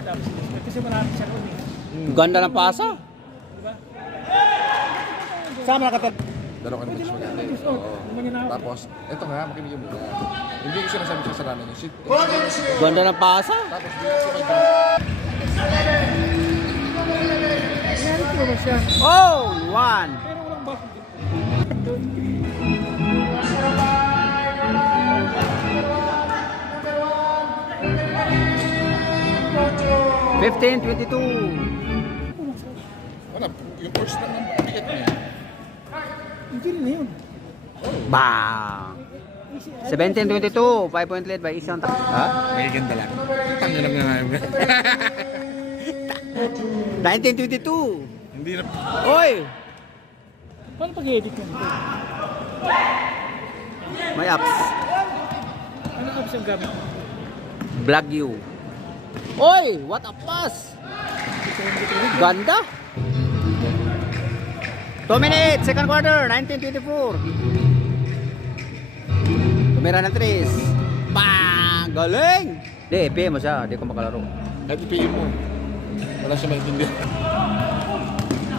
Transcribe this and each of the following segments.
Tapos, kasi malapit siya kung Ganda ng pasa. diba? Sama nakatat. Dalawa ka naman siya maganda eh. Oo. Tapos, eto nga, makinig mo na. Hindi ko sinasabi sa salanan yung shit. Ganda ng pasa. Tapos, bigyan siya may Inanit ko ba siya? Oh, one. Pero walang bakit. 15-22. Wala, yung first lang ang bigat niya. Hindi rin na yun. Bang. 17-22. 5-point lead by isang. Ha? May ganda lang. Tangin lang nga namin. 19-22. Hindi na. Oy! Paano pag-edit yun? May apps. Ano apps yung gamit? Vlog you. Oy! What a pass! Ganda! 2 minutes, second quarter, 19-24. Tumira ng 3. Bang! Galing! Di, PM mo siya. Di ko makalaro. Kahit ipiin mo. Wala siya maintindihan.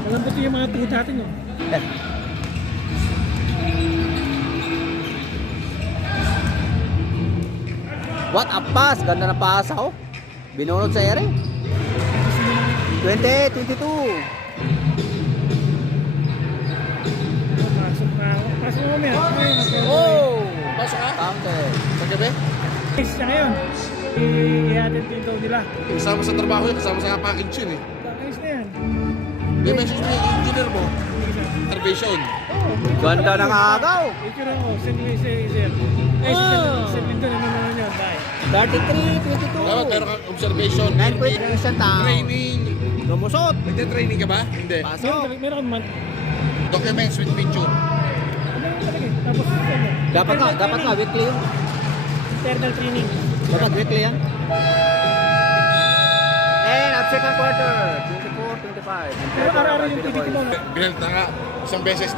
Malambot yung mga tuhod natin yun. What a pass! Ganda na pasa, oh. Binunod sa ere. 20-22. Pasok na ako. Pasok mo mamaya. Oh! Pasok ka? Counter. Sa gabi? Guys, siya ngayon. I-attend din daw nila. Kasama sa trabaho yun, kasama sa package yun eh. Ayos na yan. May message mo yung engineer mo. Intervention. Ganda ng agaw. Ito na ako. Send me sir. Ay, send me doon. Ano naman yun? Bye. 33-22. Dapat meron kang observation. 9 point isang tao. Training. Lumusot. Nagte-training ka ba? Hindi. Meron kang month. Documents with picture. Meron talaga eh. Tapos, ano? Dapat nga, weekly yun. Internal training. Dapat weekly yan. And at second quarter, 24-25. Pero araw-araw yung piniti mo. Binalta nga isang beses